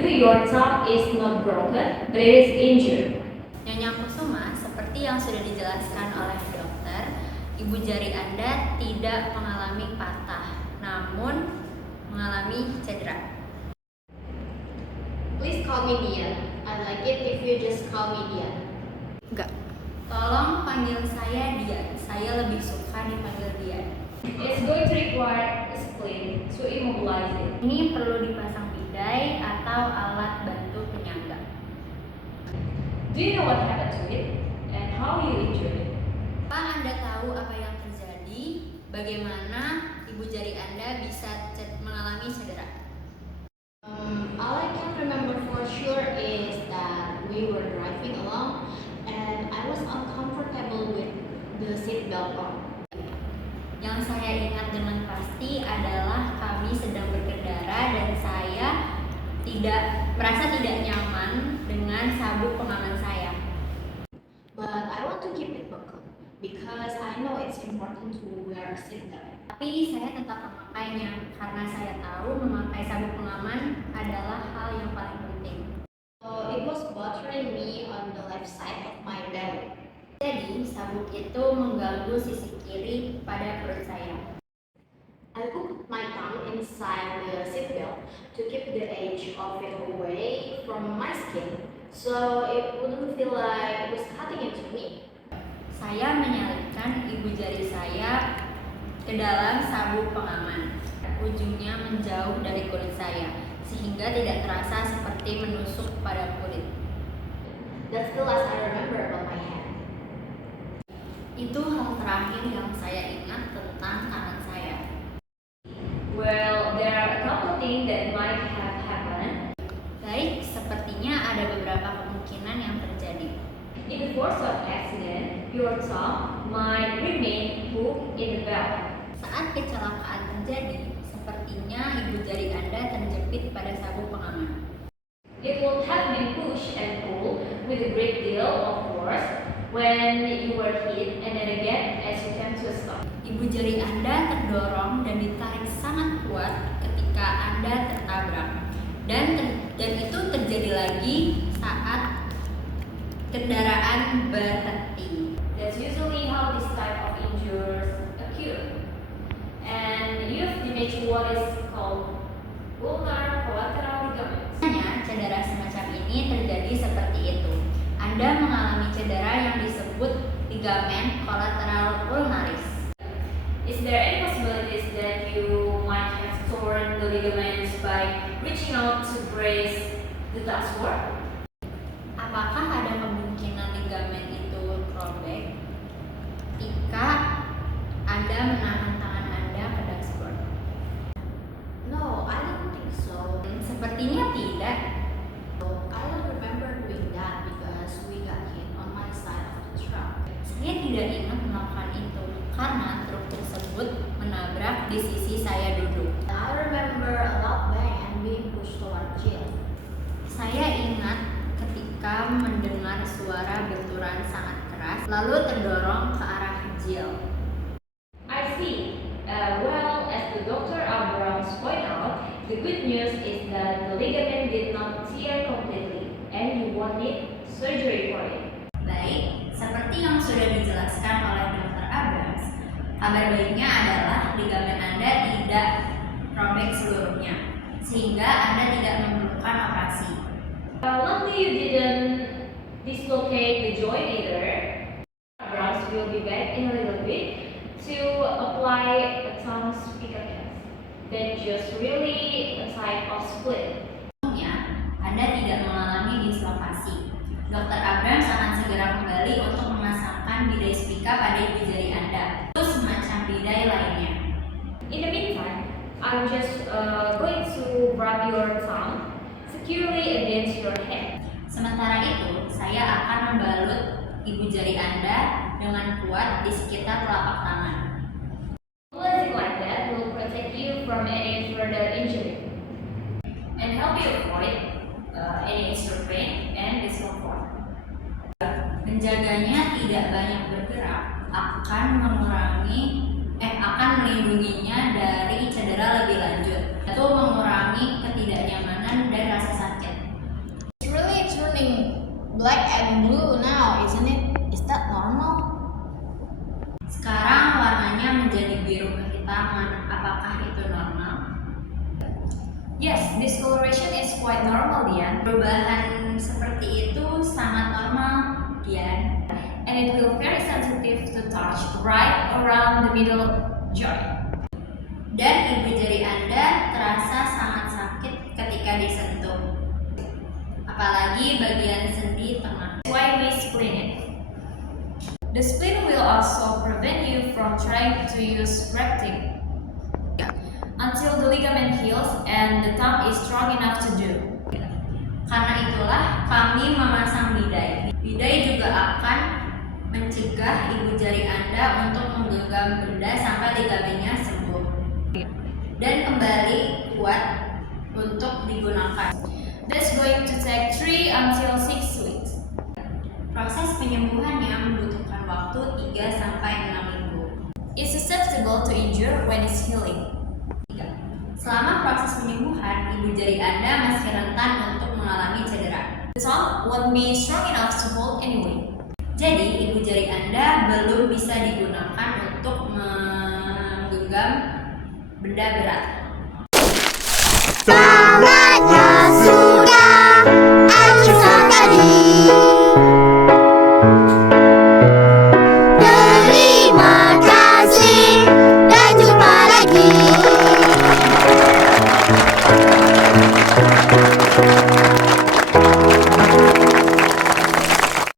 your thumb is not broken, but it is injured. Nyonya Kusuma, seperti yang sudah dijelaskan oleh dokter, ibu jari Anda tidak mengalami patah, namun mengalami cedera. Please call me Dian. I like it if you just call me Dian. Enggak. Tolong panggil saya Dian. Saya lebih suka dipanggil Dian. It's going to require a splint to immobilize it. Ini perlu dipasang bidai atau alat bantu penyangga. Do you know what happened to it and how you injured it? Apa Anda tahu apa yang terjadi? Bagaimana ibu jari Anda bisa mengalami cedera? All I can remember for sure is that we were driving along and I was uncomfortable with the seat belt on. Yang saya ingat dengan pasti adalah kami sedang berkendara dan saya merasa tidak nyaman dengan sabuk pengaman saya. But I want to keep it buckled because I know it's important to wear a seat belt. Tapi saya tetap memakainya karena saya tahu memakai sabuk pengaman adalah hal yang paling penting. So it was bothering me on the left side of my belly. Jadi sabuk itu mengganggu sisi kiri pada perut saya. I put my tongue inside the seat belt to keep the edge of it away from my skin, so it wouldn't feel like it was cutting into me. Saya menyalipkan ibu jari saya ke dalam sabuk pengaman. Ujungnya menjauh dari kulit saya, sehingga tidak terasa seperti menusuk pada kulit. That's the last I remember about my hand. Itu hal terakhir yang saya ingat tentang tangan saya. Well, there are a couple things that might have happened. Baik, sepertinya ada beberapa kemungkinan yang terjadi. In the course of accident, your thumb might remain hooked in the belt. Saat kecelakaan terjadi, sepertinya ibu jari Anda terjepit pada sabuk pengaman. It will have been pushed and pulled with a great deal of force when you were hit and then again as you came to a stop. Ibu jari Anda terdorong dan ditarik sangat kuat ketika Anda tertabrak. Dan itu terjadi lagi saat kendaraan berhenti. That's usually how this type of injuries occur. And you've damaged what is called ulnar collateral ligaments. Biasanya cedera semacam ini terjadi seperti itu. Anda mengalami cedera yang disebut ligamen kolateral ulnaris. Is there any possibilities that you might have torn the ligaments by reaching out to brace the dashboard? Apakah ada kemungkinan ligamen itu robek jika Anda menahan tangan Anda ke dashboard? No, I don't think so. Sepertinya tidak. I don't remember doing that because we got hit on my side of the truck. Saya tidak ingat melakukan itu karena truk tersebut menabrak di sisi saya duduk. I remember a loud bang and being pushed toward Jill. Saya ingat ketika mendengar suara benturan sangat keras, lalu terdorong ke arah Jill. I see. Well, as the Dr. Abrams point out, the good news is that the ligament did not tear completely and you won't need surgery for it. Baik, seperti yang sudah dijelaskan oleh Dr. Abrams, kabar baiknya adalah ligamen Anda tidak robek seluruhnya, sehingga Anda tidak memerlukan operasi. Luckily you didn't dislocate the joint either. Abrams will be back in a little bit to apply a tongue speaker cast. Then just really a type of split. Anda tidak mengalami dislokasi. Dr. Abrams akan segera kembali untuk memasangkan bidai spika pada ibu jari Anda, atau semacam bidai lainnya. In the meantime, I'm just going to wrap your tongue securely against your head. Sementara itu, saya akan membalut ibu jari Anda dengan kuat di sekitar telapak tangan. Holding like that will protect you from any further injury and help you avoid any extra pain and discomfort. Menjaganya tidak banyak bergerak akan melindunginya dari cedera lebih lanjut, yaitu mengurangi ketidaknyamanan dan rasa sakit. black and blue now, isn't it? Is that normal? Sekarang warnanya menjadi biru kehitaman. Apakah itu normal? Yes, discoloration is quite normal, Dian. Perubahan seperti itu sangat normal, Dian. And it will very sensitive to touch right around the middle joint. Dan ibu jari Anda terasa sangat sakit ketika disentuh. Apalagi bagian sendi tengah. That's why we spleen it. The spleen will also prevent you from trying to use grafting until the ligament heals and the tongue is strong enough to do. Karena itulah kami memasang bidai. Bidai juga akan mencegah ibu jari Anda untuk menggenggam benda sampai ligamennya sembuh dan kembali kuat untuk digunakan. That's going to take 3 until 6 weeks. Proses penyembuhannya membutuhkan waktu 3 sampai 6 minggu. It's susceptible to injury when it's healing. Selama proses penyembuhan, ibu jari Anda masih rentan untuk mengalami cedera. The tongue won't be strong enough to hold anyway. Jadi, ibu jari Anda belum bisa digunakan untuk menggenggam benda berat.